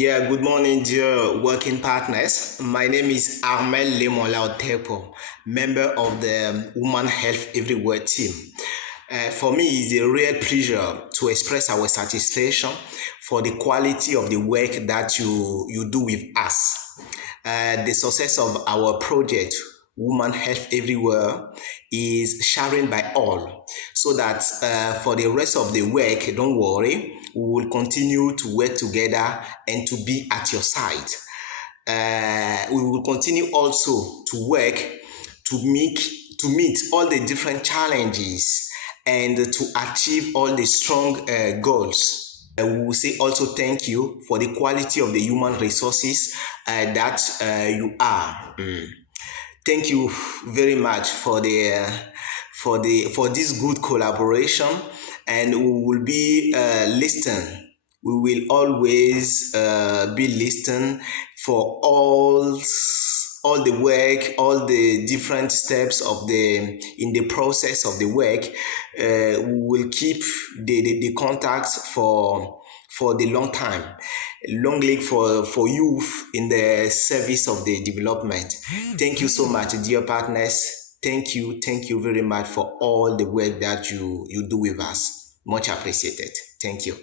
Yeah, good morning, dear working partners. My name is Armel Lemola Otepo, member of the Woman Health Everywhere team. For me, it's a real pleasure to express our satisfaction for the quality of the work that you do with us. The success of our project, Woman Health Everywhere, is sharing by all. So that for the rest of the work, don't worry, we will continue to work together and to be at your side. We will continue also to work to meet all the different challenges and to achieve all the strong goals. We will say also thank you for the quality of the human resources that you are. Thank you very much for this good collaboration, and we will be listening. We will always be listening for all the work, all the different steps of the in the process of the work. We will keep the contacts for the long time. Long live for youth in the service of the development. Thank you so much, dear partners. Thank you very much for all the work that you do with us. Much appreciated. Thank you.